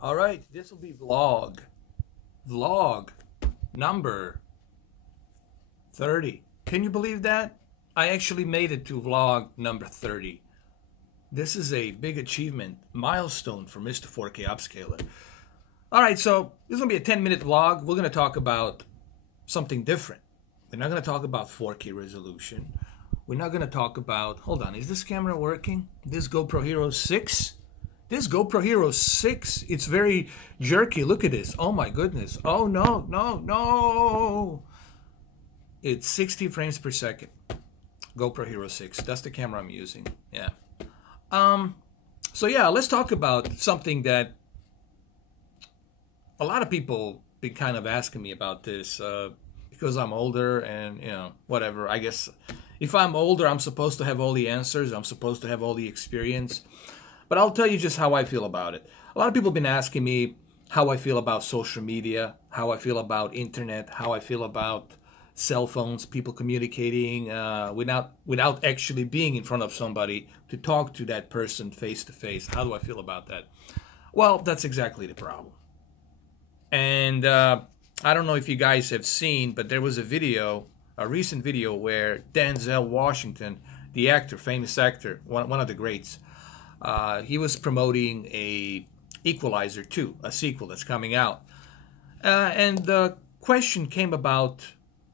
All right, this will be vlog number 30. Can you believe that? I actually made it to vlog number 30. This is a big achievement, milestone for Mr. 4K Upscaler. All right, so this is going to be a 10-minute vlog. We're going to talk about something different. We're not going to talk about 4K resolution. We're not going to talk about, hold on, is this camera working? This GoPro Hero 6? This GoPro Hero 6, it's very jerky. Look at this. Oh my goodness. Oh no, no, no. It's 60 frames per second. GoPro Hero 6. That's the camera I'm using. Yeah. So yeah, let's talk about something that a lot of people been kind of asking me about this because I'm older and, you know, whatever. I guess if I'm older, I'm supposed to have all the answers. I'm supposed to have all the experience. But I'll tell you just how I feel about it. A lot of people have been asking me how I feel about social media, how I feel about internet, how I feel about cell phones, people communicating without actually being in front of somebody to talk to that person face to face. How do I feel about that? Well, that's exactly the problem. And I don't know if you guys have seen, but there was a recent video where Denzel Washington, the actor, famous actor, one of the greats, he was promoting a Equalizer 2, a sequel that's coming out. And the question came about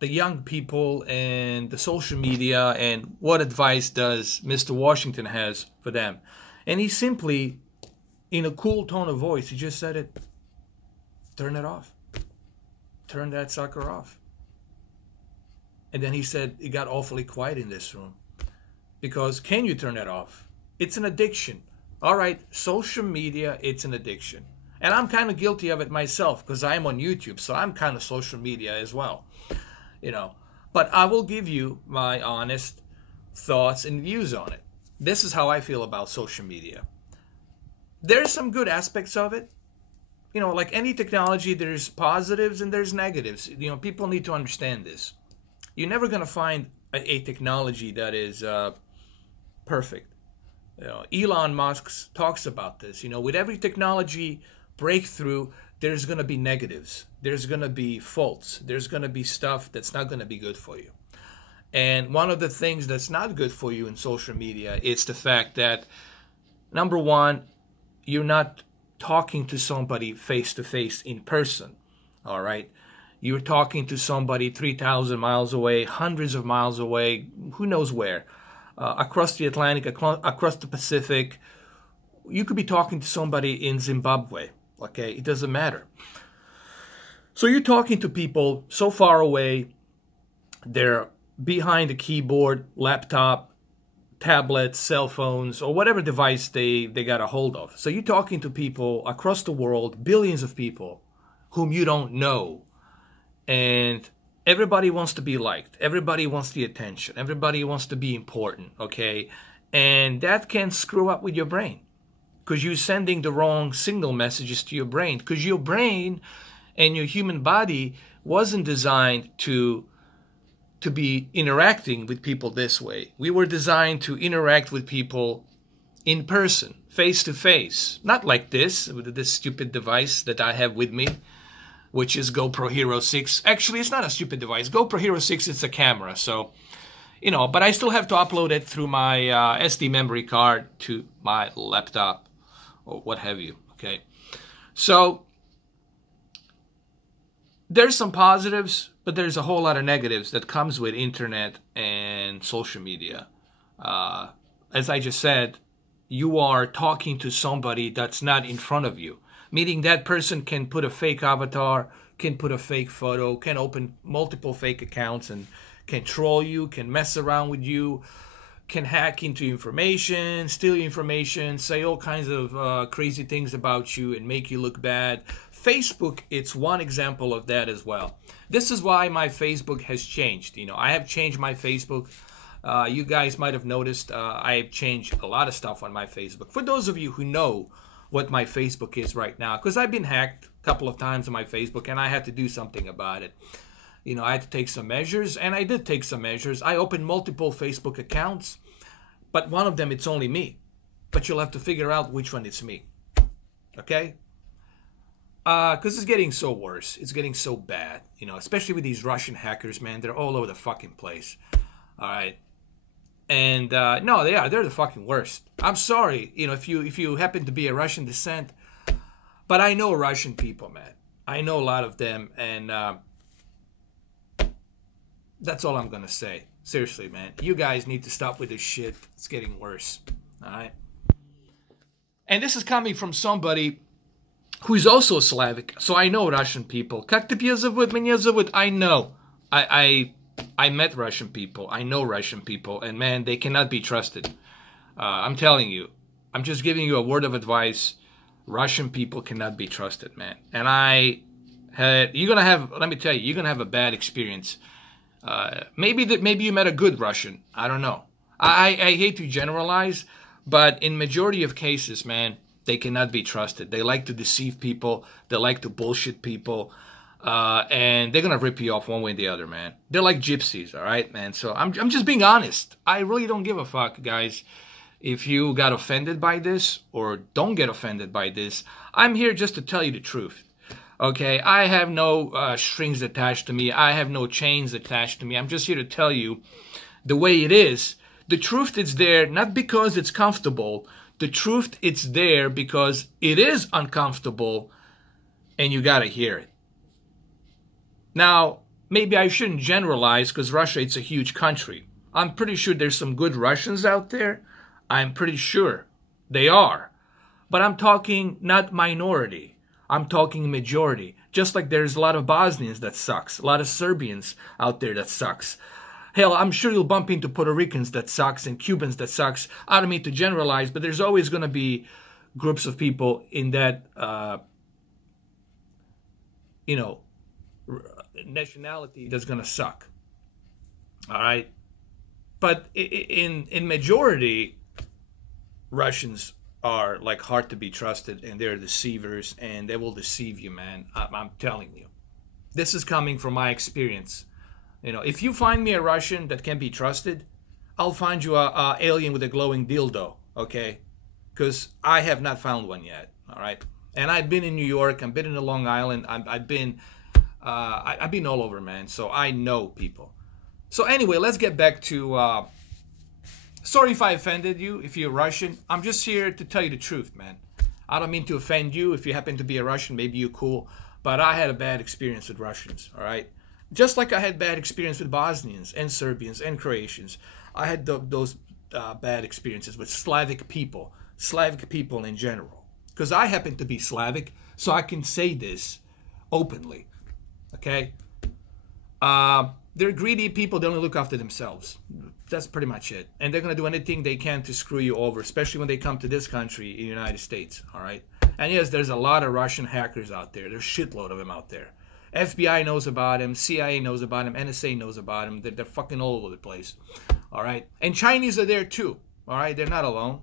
the young people and the social media and what advice does Mr. Washington has for them. And he simply, in a cool tone of voice, he just said it, turn it off. Turn that sucker off. And then he said it got awfully quiet in this room. Because can you turn it off? It's an addiction. All right, social media, it's an addiction. And I'm kind of guilty of it myself because I'm on YouTube, so I'm kind of social media as well. You know, but I will give you my honest thoughts and views on it. This is how I feel about social media. There's some good aspects of it. You know, like any technology, there's positives and there's negatives. You know, people need to understand this. You're never going to find a technology that is perfect. You know, Elon Musk talks about this. You know, with every technology breakthrough, there's going to be negatives. There's going to be faults. There's going to be stuff that's not going to be good for you. And one of the things that's not good for you in social media is the fact that, number one, you're not talking to somebody face to face in person. All right. You're talking to somebody 3,000 miles away, hundreds of miles away, who knows where. Across the Atlantic, across the Pacific. You could be talking to somebody in Zimbabwe, okay? It doesn't matter. So you're talking to people so far away, they're behind a keyboard, laptop, tablet, cell phones, or whatever device they got a hold of. So you're talking to people across the world, billions of people, whom you don't know. And everybody wants to be liked. Everybody wants the attention. Everybody wants to be important, okay? And that can screw up with your brain because you're sending the wrong signal messages to your brain because your brain and your human body wasn't designed to be interacting with people this way. We were designed to interact with people in person, face to face, not like this, with this stupid device that I have with me, which is GoPro Hero 6. Actually, it's not a stupid device. GoPro Hero 6, it's a camera. So, you know, but I still have to upload it through my SD memory card to my laptop or what have you, okay? So, there's some positives, but there's a whole lot of negatives that comes with internet and social media. As I just said, you are talking to somebody that's not in front of you. Meaning that person can put a fake avatar, can put a fake photo, can open multiple fake accounts and can troll you, can mess around with you, can hack into information, steal your information, say all kinds of crazy things about you and make you look bad. Facebook, it's one example of that as well. This is why my Facebook has changed. You know, I have changed my Facebook. You guys might have noticed I have changed a lot of stuff on my Facebook. For those of you who know what my Facebook is right now, because I've been hacked a couple of times on my Facebook and I had to do something about it. You know, I had to take some measures, and I did take some measures. I opened multiple Facebook accounts, but one of them, it's only me. But you'll have to figure out which one it's me. Okay? Because it's getting so worse. It's getting so bad, you know, especially with these Russian hackers, man. They're all over the fucking place. All right. And no, they are. They're the fucking worst. I'm sorry, you know, if you happen to be a Russian descent, but I know Russian people, man. I know a lot of them, and that's all I'm gonna say. Seriously, man. You guys need to stop with this shit. It's getting worse. All right. And this is coming from somebody who is also Slavic. So I know Russian people. Как тебя зовут? Меня зовут. I know. I met Russian people. I know Russian people. And man, they cannot be trusted. I'm telling you. I'm just giving you a word of advice. Russian people cannot be trusted, man. And you're going to have, let me tell you, you're going to have a bad experience. Maybe you met a good Russian. I don't know. I hate to generalize, but in majority of cases, man, they cannot be trusted. They like to deceive people. They like to bullshit people. And they're going to rip you off one way or the other, man. They're like gypsies, all right, man? So I'm just being honest. I really don't give a fuck, guys, if you got offended by this or don't get offended by this. I'm here just to tell you the truth, okay? I have no strings attached to me. I have no chains attached to me. I'm just here to tell you the way it is. The truth is there not because it's comfortable. The truth it's there because it is uncomfortable and you got to hear it. Now, maybe I shouldn't generalize because Russia, it's a huge country. I'm pretty sure there's some good Russians out there. I'm pretty sure they are. But I'm talking not minority. I'm talking majority. Just like there's a lot of Bosnians that sucks. A lot of Serbians out there that sucks. Hell, I'm sure you'll bump into Puerto Ricans that sucks and Cubans that sucks. I don't mean to generalize, but there's always going to be groups of people in that, you know, nationality that's going to suck. All right? But in majority, Russians are like hard to be trusted and they're deceivers and they will deceive you, man. I'm telling you. This is coming from my experience. You know, if you find me a Russian that can be trusted, I'll find you a alien with a glowing dildo, okay? Because I have not found one yet, all right? And I've been in New York, I've been in Long Island, I've been all over, man. So I know people. So anyway, let's get back to. Sorry if I offended you. If you're Russian, I'm just here to tell you the truth, man. I don't mean to offend you. If you happen to be a Russian, maybe you're cool. But I had a bad experience with Russians, all right? Just like I had bad experience with Bosnians and Serbians and Croatians. I had those bad experiences with Slavic people in general. Because I happen to be Slavic, so I can say this openly, okay? They're greedy people. They only look after themselves. That's pretty much it. And they're going to do anything they can to screw you over, especially when they come to this country in the United States, all right? And yes, there's a lot of Russian hackers out there. There's a shitload of them out there. FBI knows about him, CIA knows about him, NSA knows about him. They're fucking all over the place, all right? And Chinese are there too, all right? They're not alone.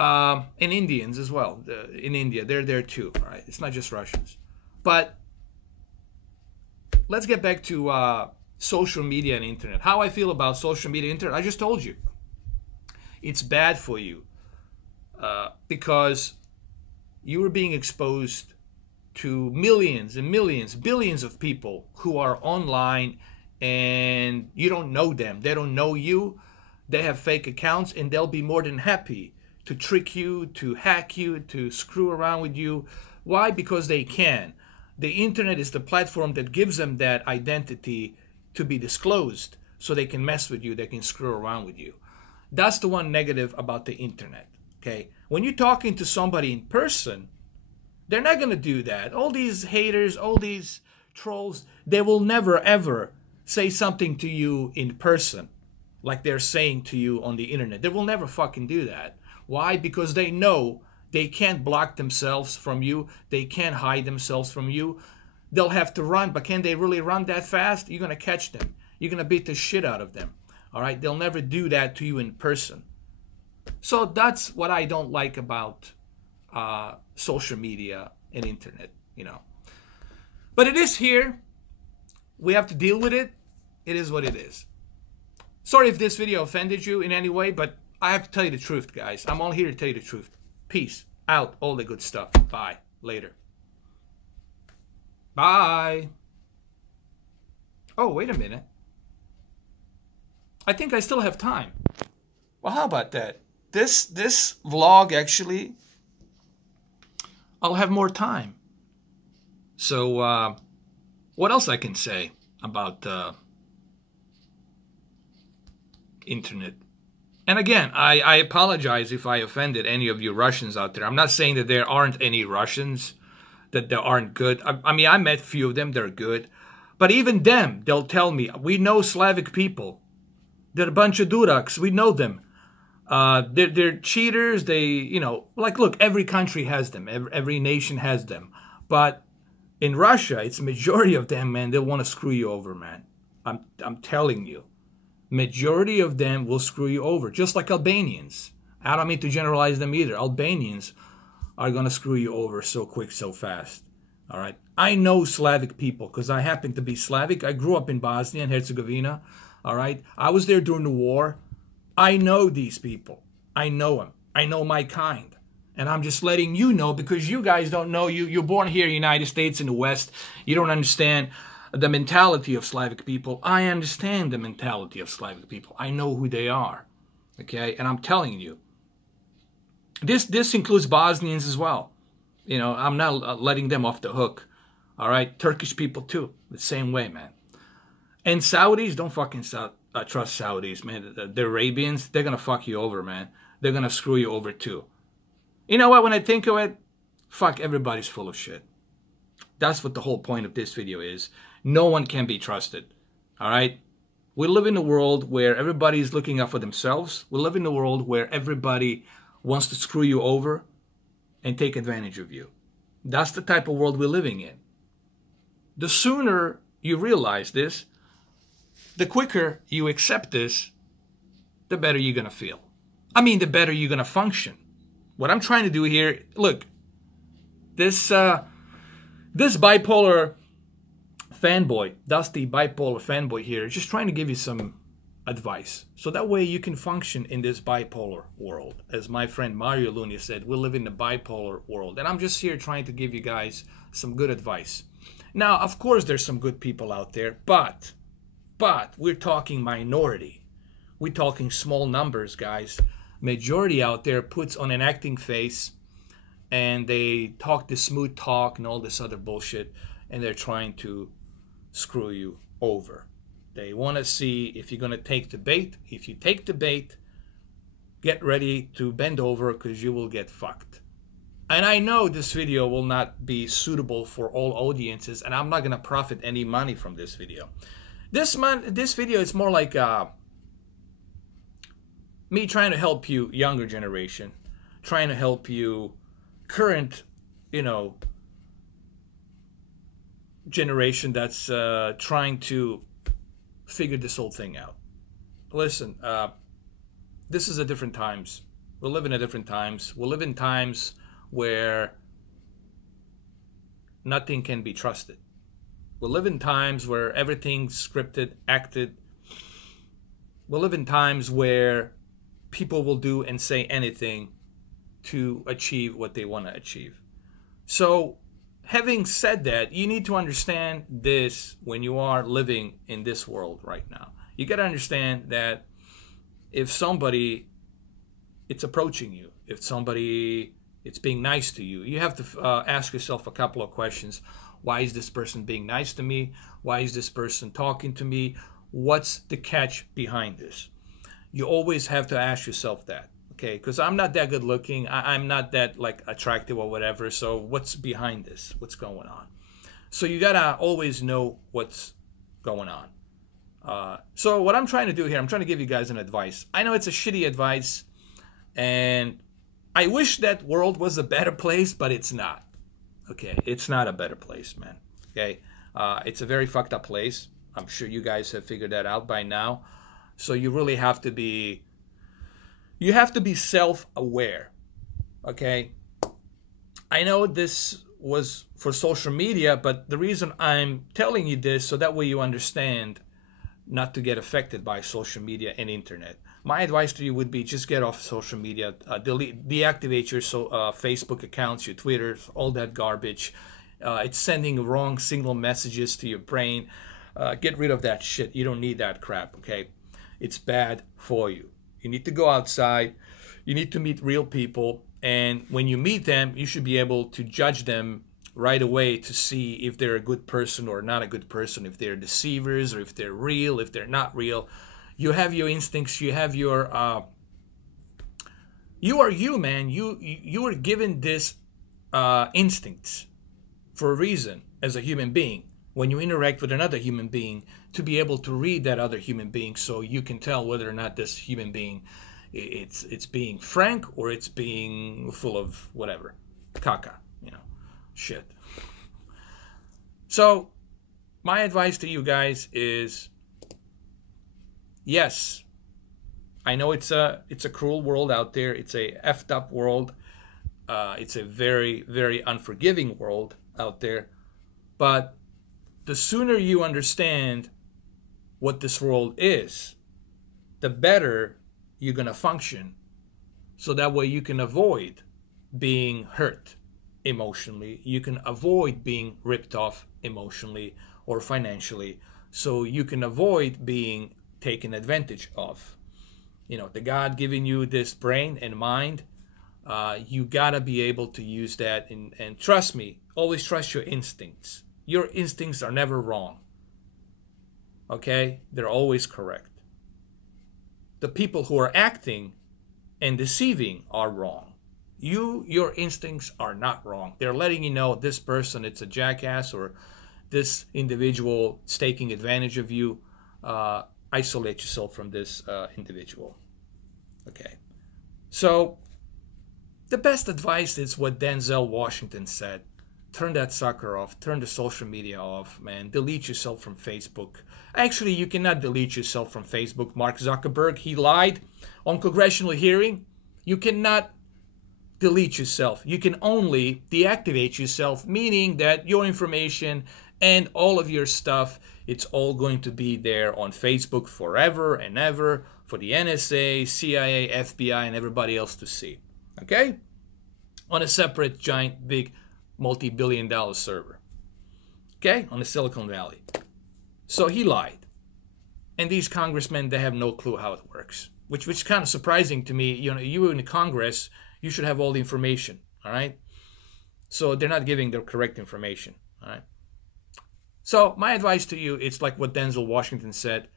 And Indians as well. In India, they're there too, all right? It's not just Russians. But let's get back to social media and internet. How I feel about social media and internet, I just told you. It's bad for you because you are being exposed to millions and millions, billions of people who are online and you don't know them. They don't know you. They have fake accounts and they'll be more than happy to trick you, to hack you, to screw around with you. Why? Because they can. The internet is the platform that gives them that identity to be disclosed so they can mess with you, they can screw around with you. That's the one negative about the internet, okay? When you're talking to somebody in person, they're not going to do that. All these haters, all these trolls, they will never ever say something to you in person like they're saying to you on the internet. They will never fucking do that. Why? Because they know they can't block themselves from you. They can't hide themselves from you. They'll have to run, but can they really run that fast? You're going to catch them. You're going to beat the shit out of them. All right? They'll never do that to you in person. So that's what I don't like about social media and internet, you know. But it is here. We have to deal with it. It is what it is. Sorry if this video offended you in any way, but I have to tell you the truth, guys. I'm only here to tell you the truth. Peace out. All the good stuff. Bye. Later. Bye. Oh, wait a minute. I think I still have time. Well, how about that? This vlog, actually, I'll have more time. So, what else I can say about internet? And again, I apologize if I offended any of you Russians out there. I'm not saying that there aren't any Russians, that they aren't good. I mean, I met a few of them, they're good. But even them, they'll tell me, we know Slavic people. They're a bunch of duraks. We know them. They're cheaters. They, you know, like, look, every country has them. Every nation has them. But in Russia, it's a majority of them, man, they want to screw you over, man. I'm telling you. Majority of them will screw you over. Just like Albanians. I don't mean to generalize them either. Albanians are going to screw you over so quick, so fast. All right. I know Slavic people because I happen to be Slavic. I grew up in Bosnia and Herzegovina. All right. I was there during the war. I know these people. I know them. I know my kind. And I'm just letting you know because you guys don't know. You're born here in the United States in the West. You don't understand the mentality of Slavic people. I understand the mentality of Slavic people. I know who they are. Okay. And I'm telling you. This includes Bosnians as well. You know, I'm not letting them off the hook. All right. Turkish people too. The same way, man. And Saudis, don't fucking trust Saudis, man. The Arabians, they're going to fuck you over, man. They're going to screw you over too. You know what? When I think of it, fuck, everybody's full of shit. That's what the whole point of this video is. No one can be trusted. All right? We live in a world where everybody's looking out for themselves. We live in a world where everybody wants to screw you over and take advantage of you. That's the type of world we're living in. The sooner you realize this, the quicker you accept this, the better you're going to feel. I mean, the better you're going to function. What I'm trying to do here, look, this bipolar fanboy, Dusty bipolar fanboy here, is just trying to give you some advice. So that way you can function in this bipolar world. As my friend Mario Luna said, we live in the bipolar world. And I'm just here trying to give you guys some good advice. Now, of course, there's some good people out there, but we're talking minority. We're talking small numbers, guys. Majority out there puts on an acting face and they talk this smooth talk and all this other bullshit, and they're trying to screw you over. They want to see if you're going to take the bait. If you take the bait, get ready to bend over because you will get fucked. And I know this video will not be suitable for all audiences, and I'm not going to profit any money from this video. This video is more like me trying to help you, younger generation, trying to help you, current, you know, generation that's trying to figure this whole thing out. Listen, this is a different times. We live in different times. We live in times where nothing can be trusted. We live in times where everything's scripted, acted. We live in times where people will do and say anything to achieve what they want to achieve. So, having said that, you need to understand this when you are living in this world right now. You got to understand that if somebody it's approaching you, if somebody it's being nice to you, you have to ask yourself a couple of questions. Why is this person being nice to me? Why is this person talking to me? What's the catch behind this? You always have to ask yourself that, okay? Because I'm not that good looking. I'm not that like attractive or whatever. So what's behind this? What's going on? So you gotta always know what's going on. So what I'm trying to do here, I'm trying to give you guys an advice. I know it's a shitty advice, and I wish that world was a better place, but it's not. Okay, it's not a better place, man. Okay, it's a very fucked up place. I'm sure you guys have figured that out by now. So you really have to be, self-aware. Okay, I know this was for social media, but the reason I'm telling you this so that way you understand not to get affected by social media and internet. My advice to you would be just get off social media, deactivate your Facebook accounts, your Twitters, all that garbage. It's sending wrong signal messages to your brain. Get rid of that shit. You don't need that crap, okay? It's bad for you. You need to go outside. You need to meet real people. And when you meet them, you should be able to judge them right away to see if they're a good person or not a good person, if they're deceivers or if they're real, if they're not real. You have your instincts. You have your... you are you, man. You are given this instincts for a reason as a human being. When you interact with another human being, to be able to read that other human being so you can tell whether or not this human being it's being frank or it's being full of whatever, caca, shit. So my advice to you guys is, yes, I know it's a cruel world out there. It's a effed up world. It's a very, very unforgiving world out there. But the sooner you understand what this world is, the better you're going to function. So that way you can avoid being hurt emotionally. You can avoid being ripped off emotionally or financially. So you can avoid being taken advantage of. The God giving you this brain and mind, you got to be able to use that. And trust me, always trust your instincts. Your instincts are never wrong. Okay? They're always correct. The people who are acting and deceiving are wrong. Your instincts are not wrong. They're letting you know this person, it's a jackass, or this individual is taking advantage of you. Isolate yourself from this individual. Okay? So, the best advice is what Denzel Washington said. Turn that sucker off. Turn the social media off, man. Delete yourself from Facebook. Actually, you cannot delete yourself from Facebook. Mark Zuckerberg, he lied on congressional hearing. You cannot delete yourself. You can only deactivate yourself, meaning that your information and all of your stuff, it's all going to be there on Facebook forever and ever for the NSA, CIA, FBI, and everybody else to see. Okay? On a separate, giant, big, multi-billion-dollar server. Okay? On the Silicon Valley. So he lied. And these congressmen, they have no clue how it works. Which is kind of surprising to me. You in the Congress, you should have all the information. All right? So they're not giving the correct information. All right? So my advice to you, it's like what Denzel Washington said.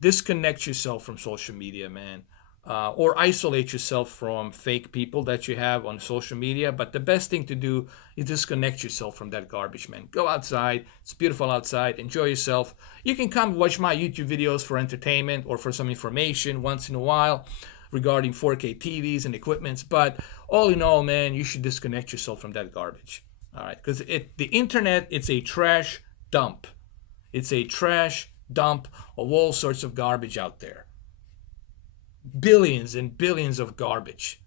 Disconnect yourself from social media, man. Or isolate yourself from fake people that you have on social media. But the best thing to do is disconnect yourself from that garbage, man. Go outside. It's beautiful outside. Enjoy yourself. You can come watch my YouTube videos for entertainment or for some information once in a while regarding 4K TVs and equipments. But all in all, man, you should disconnect yourself from that garbage. All right? Because the internet, it's a trash dump. It's a trash dump of all sorts of garbage out there. Billions and billions of garbage.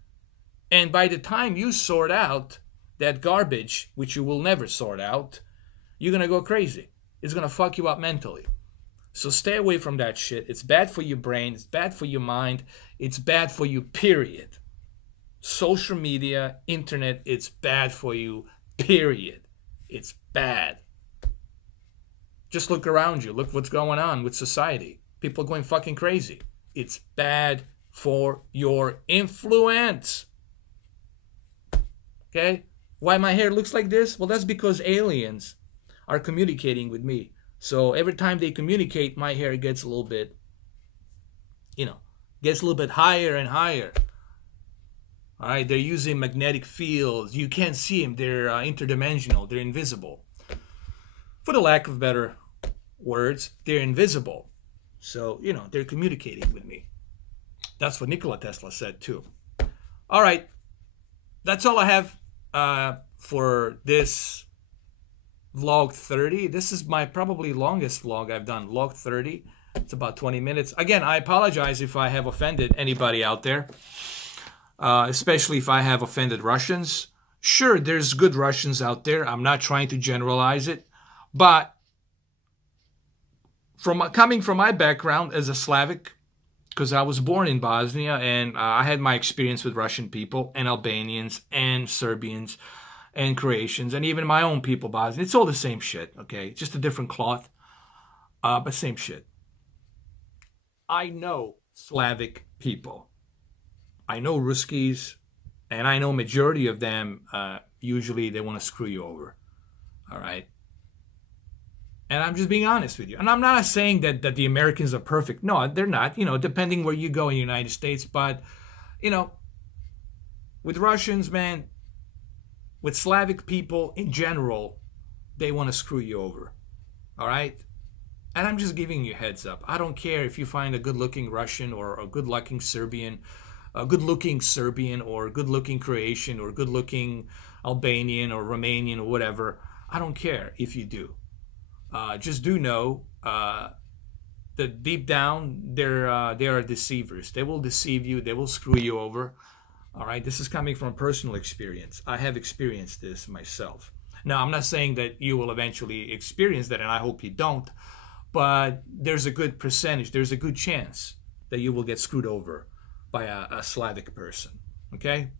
And by the time you sort out that garbage, which you will never sort out, you're going to go crazy. It's going to fuck you up mentally. So stay away from that shit. It's bad for your brain. It's bad for your mind. It's bad for you, period. Social media, internet, it's bad for you, period. It's bad. Just look around you. Look what's going on with society. People are going fucking crazy. It's bad for your influence. Okay? Why my hair looks like this? Well, that's because aliens are communicating with me. So every time they communicate, my hair gets a little bit, gets a little bit higher and higher. All right? They're using magnetic fields. You can't see them. They're interdimensional. They're invisible. For the lack of better words, they're invisible. So, they're communicating with me. That's what Nikola Tesla said, too. All right. That's all I have for this vlog 30. This is my probably longest vlog I've done, vlog 30. It's about 20 minutes. Again, I apologize if I have offended anybody out there, especially if I have offended Russians. Sure, there's good Russians out there. I'm not trying to generalize it. But coming from my background as a Slavic, because I was born in Bosnia and I had my experience with Russian people and Albanians and Serbians and Croatians, and even my own people, Bosnians. It's all the same shit, okay? Just a different cloth, but same shit. I know Slavic people. I know Ruskies, and I know majority of them, usually they want to screw you over, all right? And I'm just being honest with you. And I'm not saying that the Americans are perfect. No, they're not, you know, depending where you go in the United States. But, you know, with Russians, man, with Slavic people in general, they want to screw you over, all right? And I'm just giving you a heads up. I don't care if you find a good-looking Russian or a good-looking Serbian, or a good-looking Croatian or good-looking Albanian or Romanian or whatever. I don't care if you do. Just do know that deep down they are deceivers. They will deceive you. They will screw you over. All right. This is coming from personal experience. I have experienced this myself. Now, I'm not saying that you will eventually experience that, and I hope you don't. But there's a good percentage. There's a good chance that you will get screwed over by a Slavic person. Okay.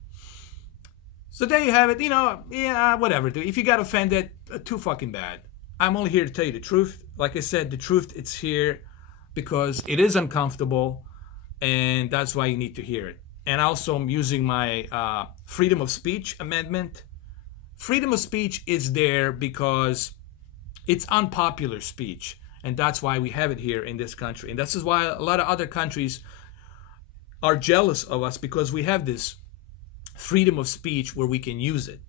So there you have it. You know, yeah, whatever. If you got offended, too fucking bad. I'm only here to tell you the truth. Like I said, the truth, it's here because it is uncomfortable, and that's why you need to hear it. And also, I'm using my freedom of speech amendment. Freedom of speech is there because it's unpopular speech, and that's why we have it here in this country. And this is why a lot of other countries are jealous of us, because we have this freedom of speech where we can use it.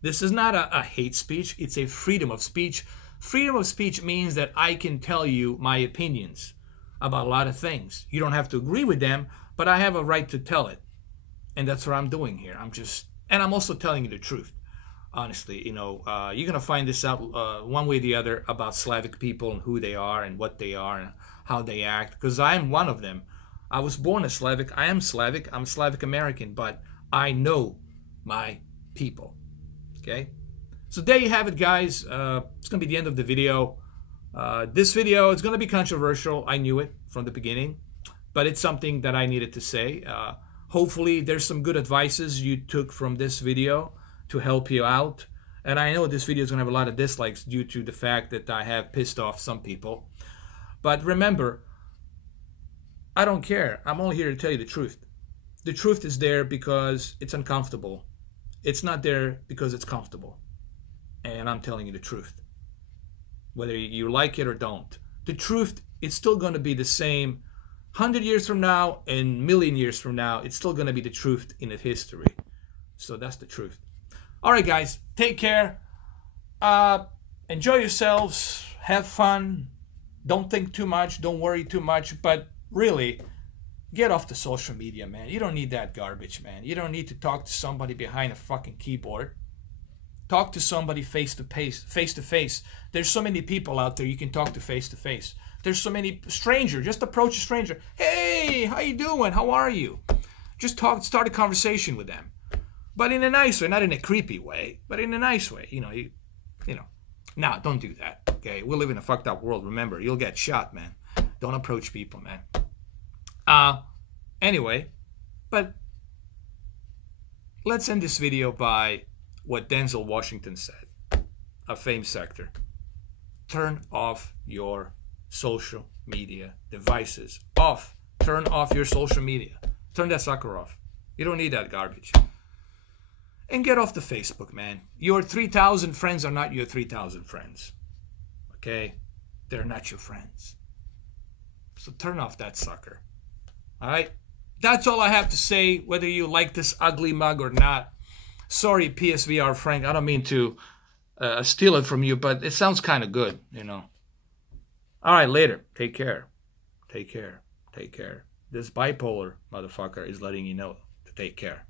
This is not a hate speech. It's a freedom of speech. Freedom of speech means that I can tell you my opinions about a lot of things. You don't have to agree with them, but I have a right to tell it. And that's what I'm doing here. I'm also telling you the truth. Honestly, you know, you're going to find this out one way or the other about Slavic people and who they are and what they are and how they act. Because I'm one of them. I was born a Slavic. I am Slavic. I'm Slavic American. But I know my people. Okay? So there you have it, guys. It's going to be the end of the video. This video is going to be controversial. I knew it from the beginning. But it's something that I needed to say. Hopefully, there's some good advices you took from this video to help you out. And I know this video is going to have a lot of dislikes due to the fact that I have pissed off some people. But remember, I don't care. I'm only here to tell you the truth. The truth is there because it's uncomfortable. It's not there because it's comfortable. And I'm telling you the truth. Whether you like it or don't. The truth is still going to be the same 100 years from now and million years from now. It's still going to be the truth in its history. So that's the truth. All right, guys. Take care. Enjoy yourselves. Have fun. Don't think too much. Don't worry too much. But really, get off the social media, man. You don't need that garbage, man. You don't need to talk to somebody behind a fucking keyboard. Talk to somebody face to face. There's so many people out there you can talk to face. There's so many strangers. Just approach a stranger. Hey, how you doing? How are you? Just start a conversation with them. But in a nice way, not in a creepy way, but in a nice way. You know. Nah, don't do that. Okay, we live in a fucked up world. Remember, you'll get shot, man. Don't approach people, man. Anyway, but let's end this video by what Denzel Washington said, a famous actor. Turn off your social media devices. Off. Turn off your social media. Turn that sucker off. You don't need that garbage. And get off the Facebook, man. Your 3,000 friends are not your 3,000 friends. Okay? They're not your friends. So turn off that sucker. All right? That's all I have to say, whether you like this ugly mug or not. Sorry, PSVR Frank. I don't mean to steal it from you, but it sounds kind of good, you know. All right, later. Take care. Take care. Take care. This bipolar motherfucker is letting you know to take care.